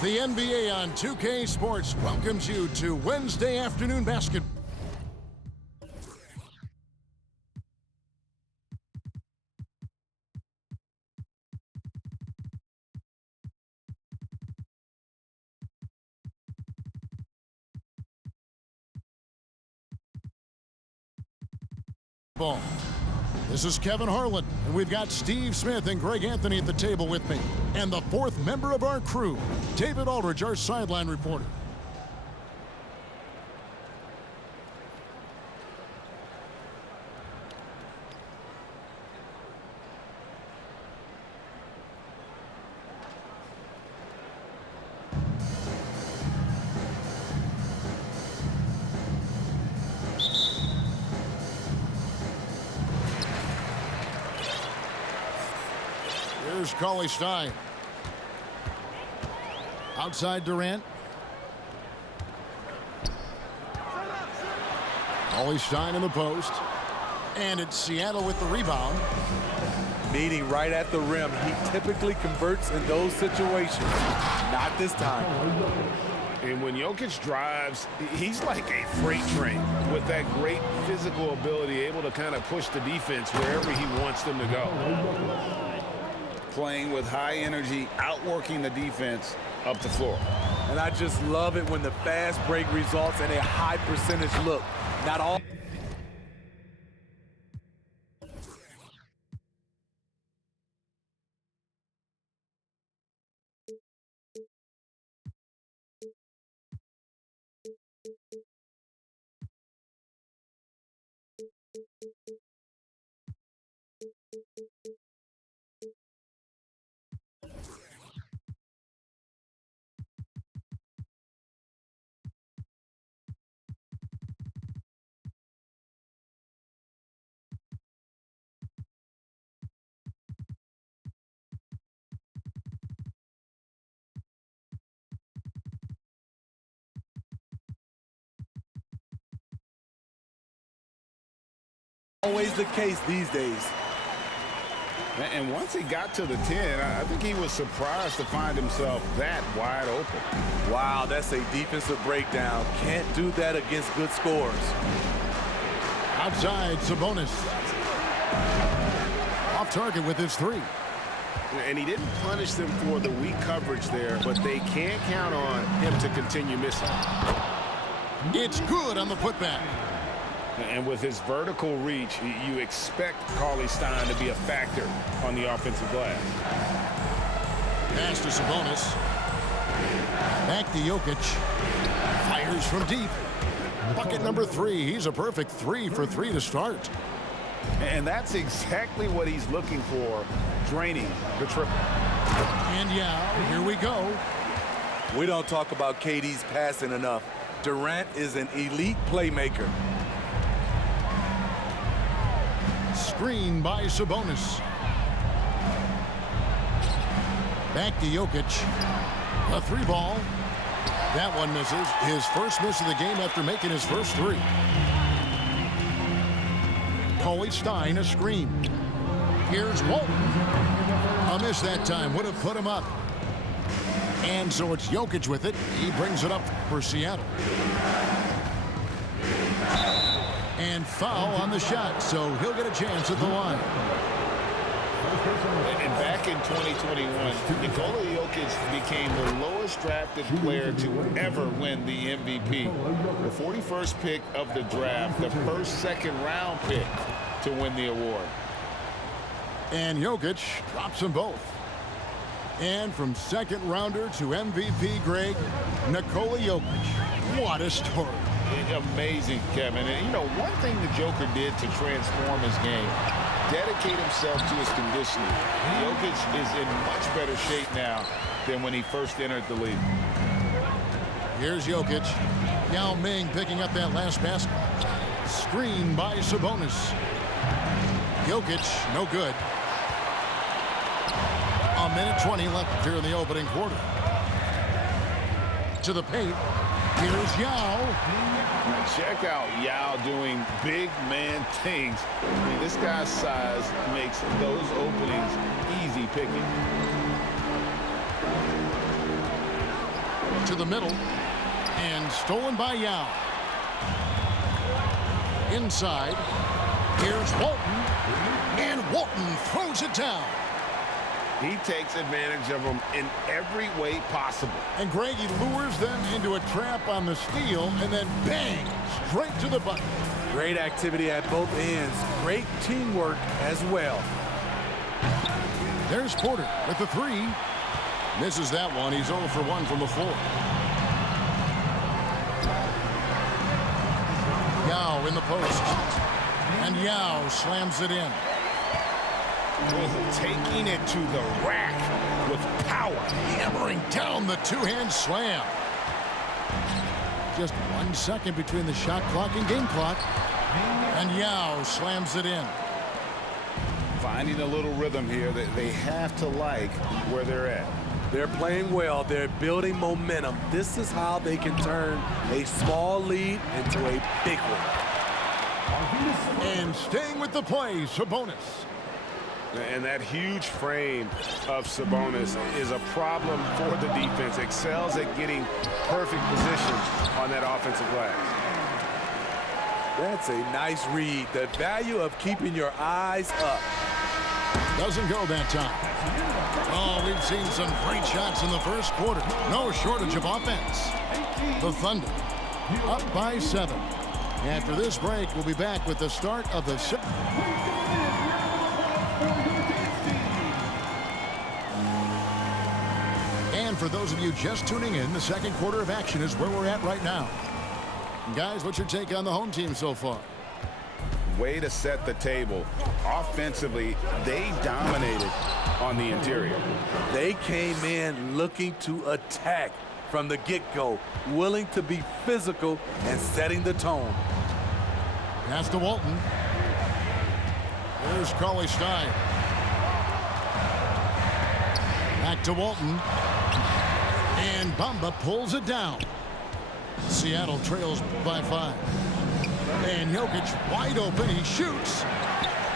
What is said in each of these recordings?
The NBA on 2K Sports welcomes you to Wednesday afternoon basketball. This is Kevin Harlan, and we've got Steve Smith and Greg Anthony at the table with me. And the fourth member of our crew, David Aldridge, our sideline reporter. Here's Cauley-Stein. Outside Durant. Cauley-Stein in the post. And it's Seattle with the rebound. Meeting right at the rim. He typically converts in those situations. Not this time. And when Jokic drives, he's like a freight train with that great physical ability, able to kind of push the defense wherever he wants them to go. Playing with high energy, outworking the defense up the floor. And I just love it when the fast break results in a high percentage look. Not all. Always the case these days. And once he got to the 10, I think he was surprised to find himself that wide open. Wow, that's a defensive breakdown. Can't do that against good scores. Outside, Sabonis. Off target with his three. And he didn't punish them for the weak coverage there, but they can't count on him to continue missing. It's good on the putback. And with his vertical reach, you expect Cauley-Stein to be a factor on the offensive glass. Pass to Sabonis. Back to Jokic. Fires from deep. Bucket number 3. He's a perfect 3 for 3 to start. And that's exactly what he's looking for, draining the triple. And yeah, here we go. We don't talk about KD's passing enough. Durant is an elite playmaker. Screen by Sabonis. Back to Jokic. A 3 ball. That one misses. His first miss of the game after making his first 3. Cauley-Stein, a screen. Here's Walton. A miss that time. Would have put him up. And so it's Jokic with it. He brings it up for Seattle. And foul on the shot, so he'll get a chance at the line. And back in 2021, Nikola Jokic became the lowest drafted player to ever win the MVP. The 41st pick of the draft, the first second-round pick to win the award. And Jokic drops them both. And from second-rounder to MVP, Greg, Nikola Jokic. What a story. Amazing, Kevin. And, you know, one thing the Joker did to transform his game, dedicate himself to his conditioning. Jokic is in much better shape now than when he first entered the league. Here's Jokic. Yao Ming picking up that last basket. Screen by Sabonis. Jokic, no good. A minute 20 left here in the opening quarter. To the paint. Here's Yao. Check out Yao doing big man things. I mean, this guy's size makes those openings easy picking. to the middle. And stolen by Yao. Inside. Here's Walton. And Walton throws it down. He takes advantage of them in every way possible. And Greg, he lures them into a trap on the steal and then bang, straight to the bucket. Great activity at both ends. Great teamwork as well. There's Porter with the three. Misses that one. He's 0 for 1 from the floor. Yao in the post. And Yao slams it in. Taking it to the rack with power. Hammering down the two-hand slam. Just 1 second between the shot clock and game clock. And Yao slams it in. Finding a little rhythm here that they have to like where they're at. They're playing well. They're building momentum. This is how they can turn a small lead into a big one. And staying with the play, Sabonis. And that huge frame of Sabonis is a problem for the defense. Excels at getting perfect position on that offensive glass. That's a nice read. The value of keeping your eyes up. Doesn't go that time. Oh, we've seen some great shots in the first quarter. No shortage of offense. The Thunder up by 7. After this break, we'll be back with the start of the second. And for those of you just tuning in, the second quarter of action is where we're at right now. Guys, what's your take on the home team so far? Way to set the table. Offensively, they dominated on the interior. They came in looking to attack from the get-go, willing to be physical and setting the tone. Pass to Walton. Here's Cauley-Stein. Back to Walton. And Bamba pulls it down. Seattle trails by 5. And Jokic wide open. He shoots.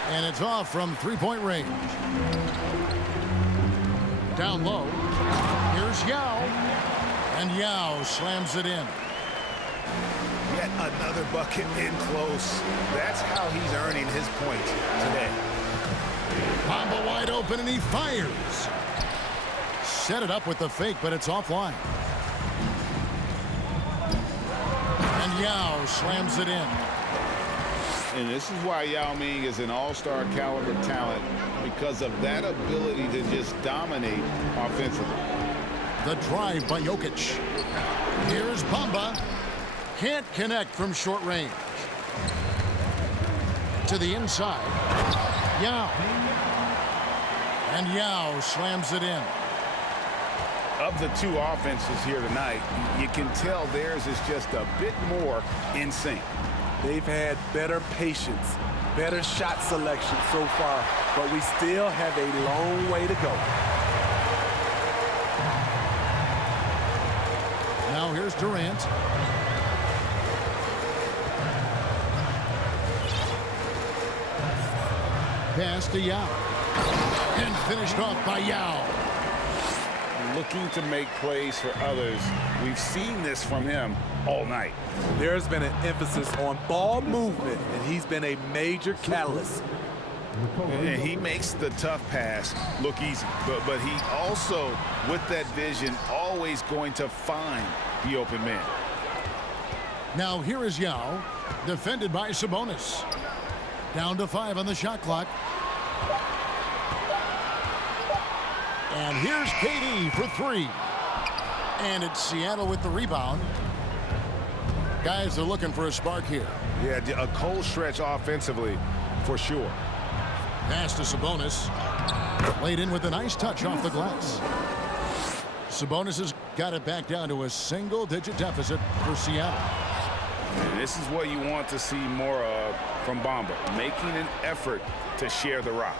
And it's off from three-point range. Down low. Here's Yao. And Yao slams it in. Yet another bucket in close. That's how he's earning his points today. Bamba wide open, and he fires. Set it up with the fake, but it's offline. And Yao slams it in. And this is why Yao Ming is an all-star caliber talent, because of that ability to just dominate offensively. The drive by Jokic. Here's Bamba. Can't connect from short range. To the inside. Yao. And Yao slams it in. Of the two offenses here tonight, you can tell theirs is just a bit more in sync. They've had better patience, better shot selection so far, but we still have a long way to go. Now here's Durant. Pass to Yao. And finished off by Yao. Looking to make plays for others. We've seen this from him all night. There's been an emphasis on ball movement, and he's been a major catalyst. And he makes the tough pass look easy, but he also, with that vision, always going to find the open man. Now here is Yao, defended by Sabonis. Down to 5 on the shot clock. And here's KD for 3. And it's Seattle with the rebound. Guys are looking for a spark here. Yeah, a cold stretch offensively, for sure. Pass to Sabonis. Laid in with a nice touch off the glass. Sabonis has got it back down to a single-digit deficit for Seattle. And this is what you want to see more of from Bamba, making an effort to share the rock.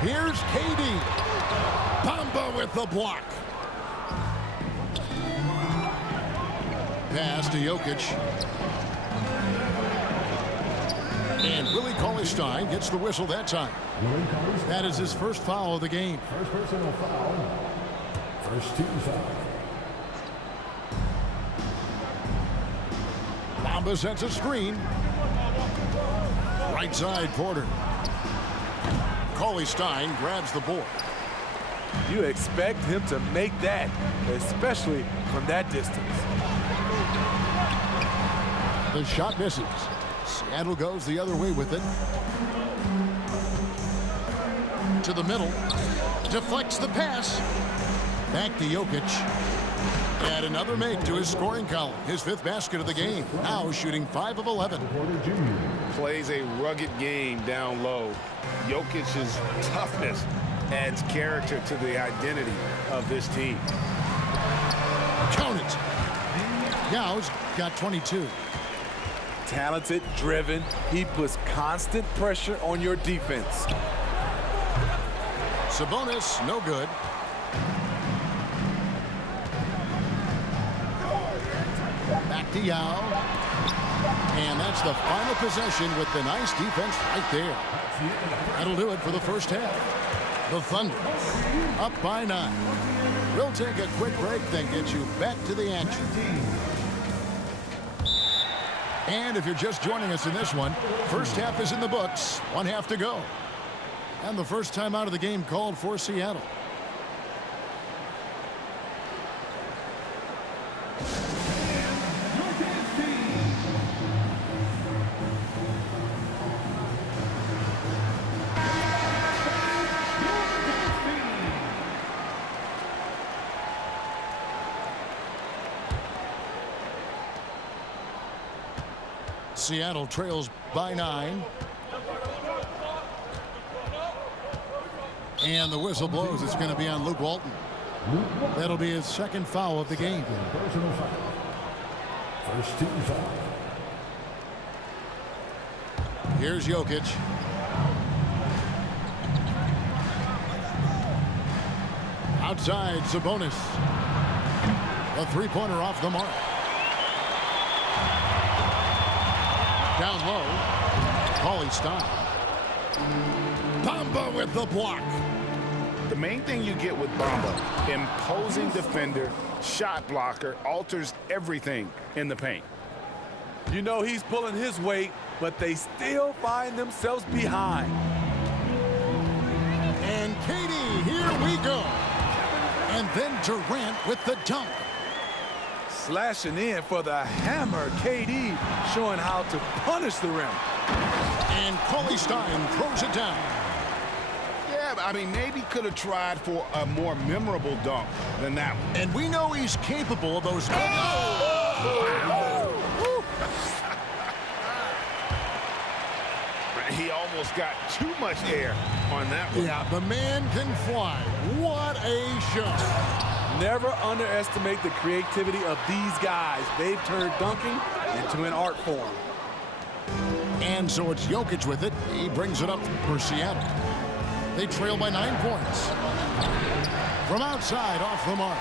Here's KD. Bamba with the block. Pass to Jokic. And Willie Cauley-Stein gets the whistle that time. That is his first foul of the game. First personal foul First team foul. Bamba sets a screen. Right side, Porter. Cauley-Stein grabs the board. You expect him to make that, especially from that distance. The shot misses. Seattle goes the other way with it. To the middle. Deflects the pass. Back to Jokic. And another make to his scoring column. His 5th basket of the game. Now shooting 5 of 11. Plays a rugged game down low. Jokic's toughness adds character to the identity of this team. Count it. Yau's got 22. Talented, driven. He puts constant pressure on your defense. Sabonis, no good. Back to Yao. And that's the final possession with the nice defense right there. That'll do it for the first half. The Thunder up by 9. We'll take a quick break, then get you back to the action. And if you're just joining us in this one, first half is in the books. 1 half to go. And the first time out of the game called for Seattle. Seattle trails by 9. And the whistle blows. It's going to be on Luke Walton. That'll be his 2nd foul of the game. Personal foul. First team foul. Here's Jokic. Outside, Sabonis. A 3-pointer off the mark. Down low, Cauley-Stein. Bamba with the block. The main thing you get with Bamba, imposing defender, shot blocker, alters everything in the paint. You know he's pulling his weight, but they still find themselves behind. And KD, here we go. And then Durant with the dunk. Slashing in for the hammer. KD showing how to punish the rim. And Cauley-Stein throws it down. Yeah, I mean, maybe could have tried for a more memorable dunk than that one. And we know he's capable of those. He almost got too much air on that one. Yeah, the man can fly. What a shot. Never underestimate the creativity of these guys. They've turned dunking into an art form. And so it's Jokic with it. He brings it up for Seattle. They trail by 9 points. From outside, off the mark.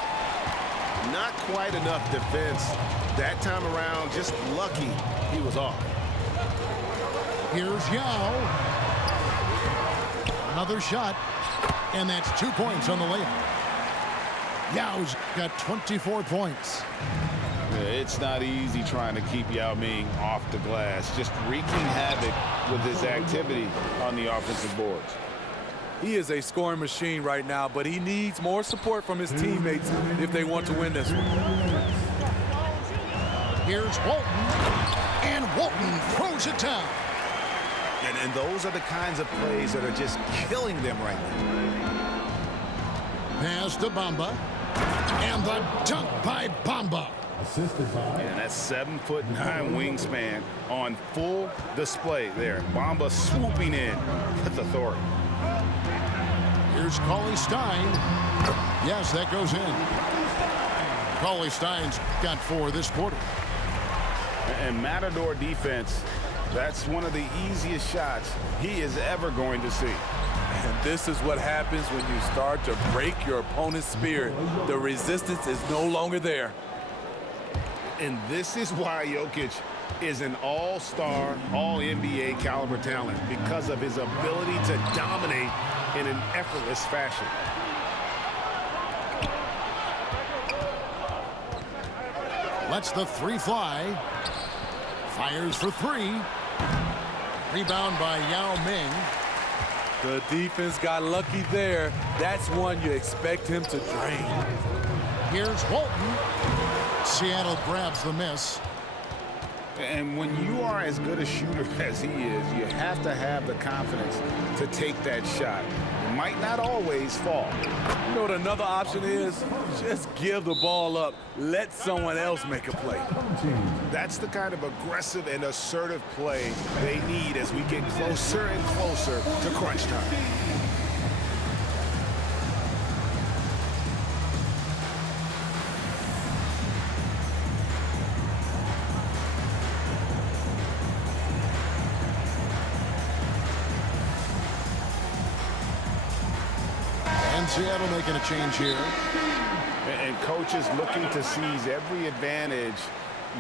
Not quite enough defense. That time around, just lucky he was off. Here's Yao. Another shot. And that's 2 points on the layup. Yao's got 24 points. Yeah, it's not easy trying to keep Yao Ming off the glass, just wreaking havoc with his activity on the offensive boards. He is a scoring machine right now, but he needs more support from his teammates if they want to win this one. Here's Walton. And Walton throws it down. And those are the kinds of plays that are just killing them right now. Pass to Bamba. And the dunk by Bamba. Assisted by. And that's 7'9" wingspan on full display there. Bamba swooping in with authority. Here's Cauley-Stein. Yes, that goes in. Cauley-Stein's got 4 this quarter. And Matador defense, that's one of the easiest shots he is ever going to see. And this is what happens when you start to break your opponent's spirit. The resistance is no longer there. And this is why Jokic is an all-star, all-NBA caliber talent, because of his ability to dominate in an effortless fashion. Lets the three fly. Fires for three. Rebound by Yao Ming. The defense got lucky there. That's one you expect him to drain. Here's Walton. Seattle grabs the miss. And when you are as good a shooter as he is, you have to have the confidence to take that shot. It might not always fall. You know what another option is? Just give the ball up. Let someone else make a play. That's the kind of aggressive and assertive play they need as we get closer and closer to crunch time. Seattle making a change here. And coaches looking to seize every advantage,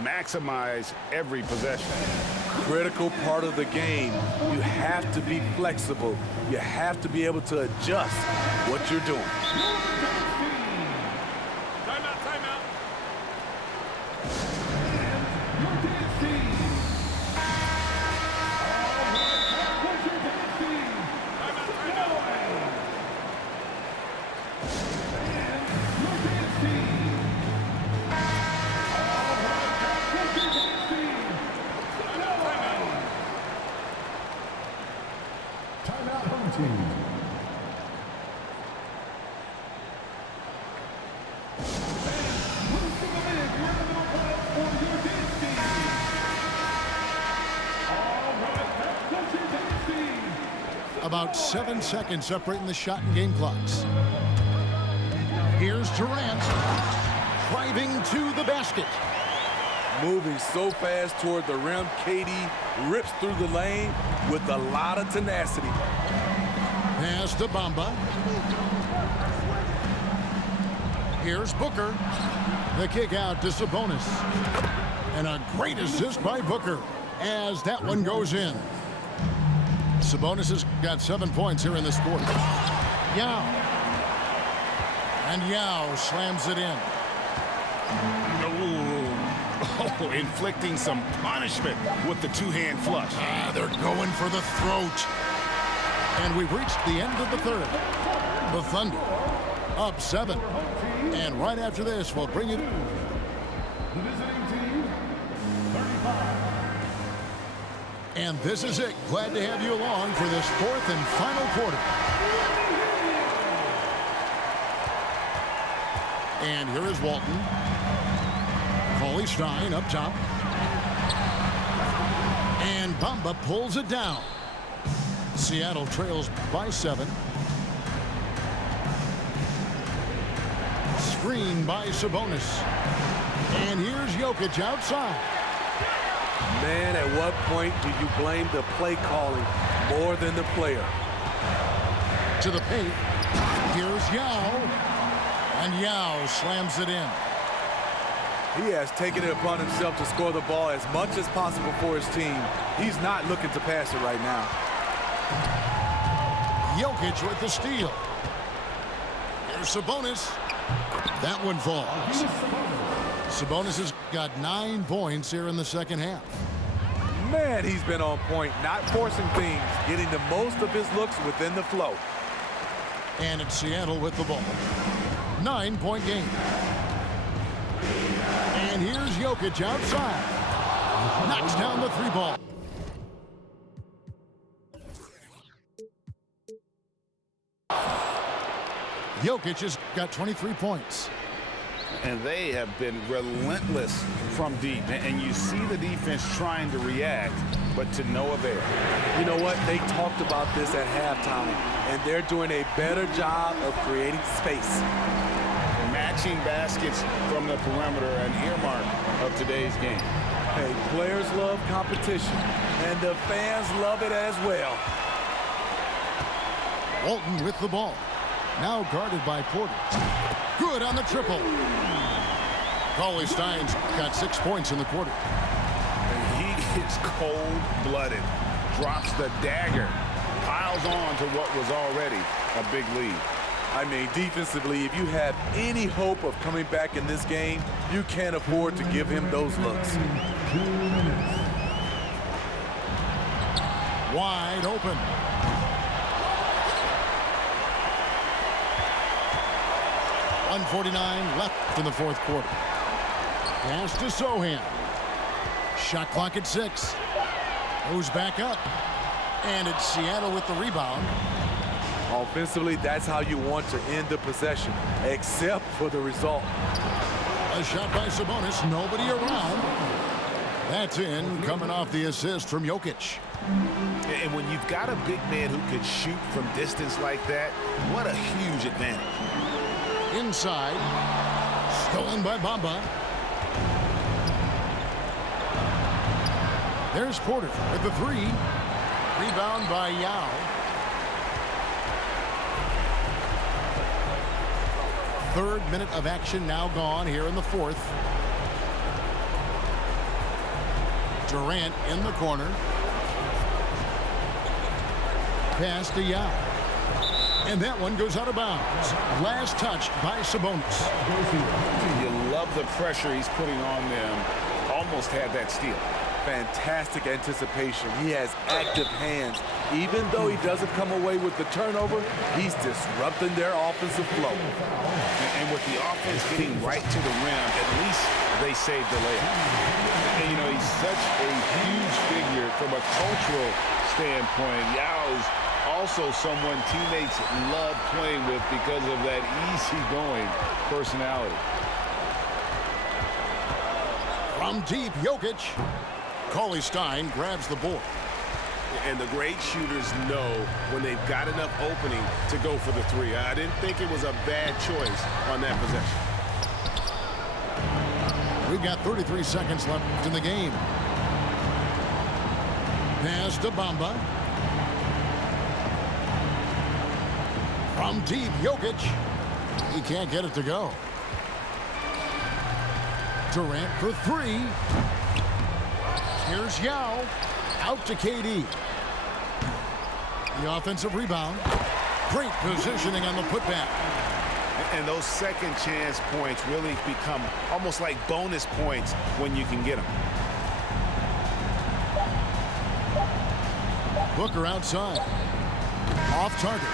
maximize every possession. Critical part of the game. You have to be flexible. You have to be able to adjust what you're doing. Timeout, timeout. About 7 seconds separating the shot and game clocks. Here's Durant driving to the basket. Moving so fast toward the rim, KD rips through the lane with a lot of tenacity. Pass to Bamba. Here's Booker. The kick out to Sabonis. And a great assist by Booker as that one goes in. Sabonis has got 7 points here in this quarter. Yao. And Yao slams it in. Oh, inflicting some punishment with the two-hand flush. They're going for the throat. And we've reached the end of the third. The Thunder up 7. And right after this, we'll bring you... And this is it. Glad to have you along for this fourth and final quarter. And here is Walton. Cauley Stein up top. And Bamba pulls it down. Seattle trails by 7. Screen by Sabonis. And here's Jokic outside. Man, at what point do you blame the play calling more than the player? To the paint. Here's Yao. And Yao slams it in. He has taken it upon himself to score the ball as much as possible for his team. He's not looking to pass it right now. Jokic with the steal. Here's Sabonis. That one falls. Sabonis has got 9 points here in the second half. Man, he's been on point, not forcing things, getting the most of his looks within the flow. And it's Seattle with the ball. 9-point game. And here's Jokic outside. Knocks down the 3-ball. Jokic has got 23 points. And they have been relentless from deep. And you see the defense trying to react, but to no avail. You know what? They talked about this at halftime, and they're doing a better job of creating space. Matching baskets from the perimeter, an earmark of today's game. Hey, players love competition, and the fans love it as well. Walton with the ball. Now guarded by Porter. Good on the triple. Cauley Stein's got 6 points in the quarter. And he is cold-blooded. Drops the dagger. Piles on to what was already a big lead. I mean, defensively, if you have any hope of coming back in this game, you can't afford to give him those looks. Wide open. .149 left in the fourth quarter. Pass to Sohan. Shot clock at 6. Goes back up. And it's Seattle with the rebound. Offensively, that's how you want to end the possession, except for the result. A shot by Sabonis. Nobody around. That's in, coming off the assist from Jokic. And when you've got a big man who could shoot from distance like that, what a huge advantage. Inside. Stolen by Bamba. There's Porter with the 3. Rebound by Yao. Third minute of action now gone here in the fourth. Durant in the corner. Pass to Yao. And that one goes out of bounds. Last touch by Sabonis. You love the pressure he's putting on them. Almost had that steal. Fantastic anticipation. He has active hands. Even though he doesn't come away with the turnover, he's disrupting their offensive flow. And with the offense getting right to the rim, at least they saved the layup. And, you know, he's such a huge figure from a cultural standpoint. Yao's also someone teammates love playing with because of that easygoing personality. From deep, Jokic. Cauley Stein grabs the board. And the great shooters know when they've got enough opening to go for the 3. I didn't think it was a bad choice on that possession. We've got 33 seconds left in the game. Pass to Bamba. From deep, Jokic. He can't get it to go. Durant for 3. Here's Yao. Out to KD. The offensive rebound. Great positioning on the putback. And those second chance points really become almost like bonus points when you can get them. Booker outside. Off target.